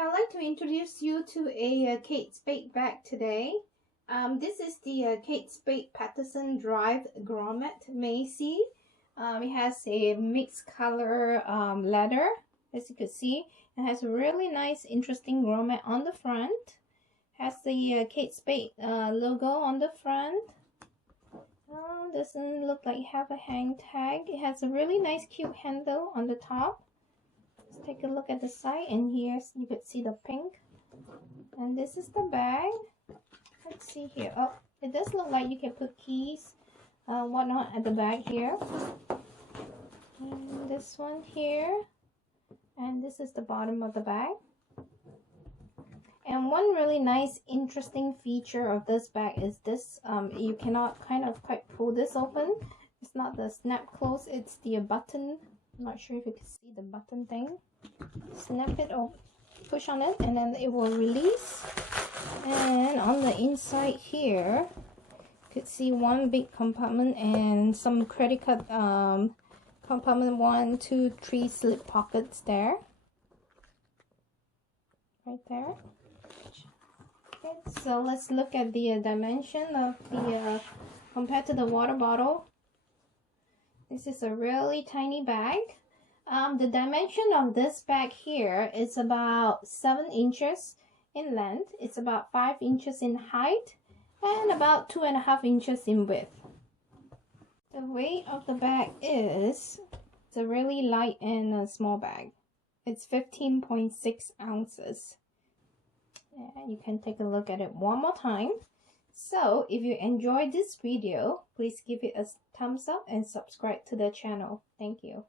I'd like to introduce you to a Kate Spade bag today. This is the Kate Spade Patterson Drive Grommet Maisie. It has a mixed color leather, as you can see. It has a really nice, interesting grommet on the front. Has the Kate Spade logo on the front. Doesn't look like you have a hang tag. It has a really nice, cute handle on the top. Let's take a look at the side, and here you could see the pink. And this is the bag. Let's see here. Oh, it does look like you can put keys, whatnot at the back here. And this one here. And this is the bottom of the bag. And one really nice, interesting feature of this bag is this. You cannot kind of quite pull this open. It's not the snap close, it's the button. I'm not sure if you can see the button thing. Snap it or push on it, and then it will release. And on the inside here, you could see one big compartment and some credit card compartment, 1, 2, 3 slip pockets there. Right there. Okay, so let's look at the dimension of the compared to the water bottle. This is a really tiny bag. The dimension of this bag here is about 7 inches in length. It's about 5 inches in height and about 2.5 inches in width. The weight of the bag is, it's a really light and small bag. It's 15.6 ounces. And you can take a look at it one more time. So if you enjoyed this video, please give it a thumbs up and subscribe to the channel. Thank you.